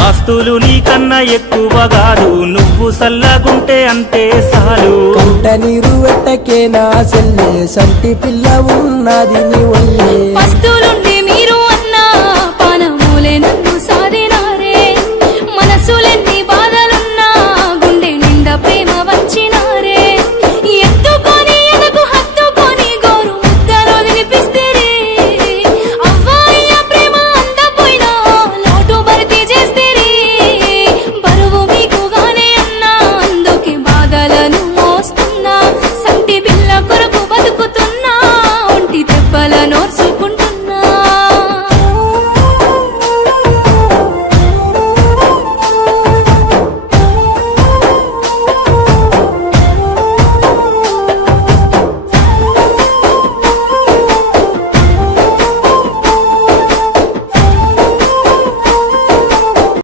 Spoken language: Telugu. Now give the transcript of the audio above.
ఆస్తులు నీకన్నా ఎక్కువ కాదు, నువ్వు సల్లగుంటే అంతే సాలు. కంట నీరు వెట్టకే నా సెల్లే, సంటి పిల్ల ఉన్నది నీ ఒళ్ళే.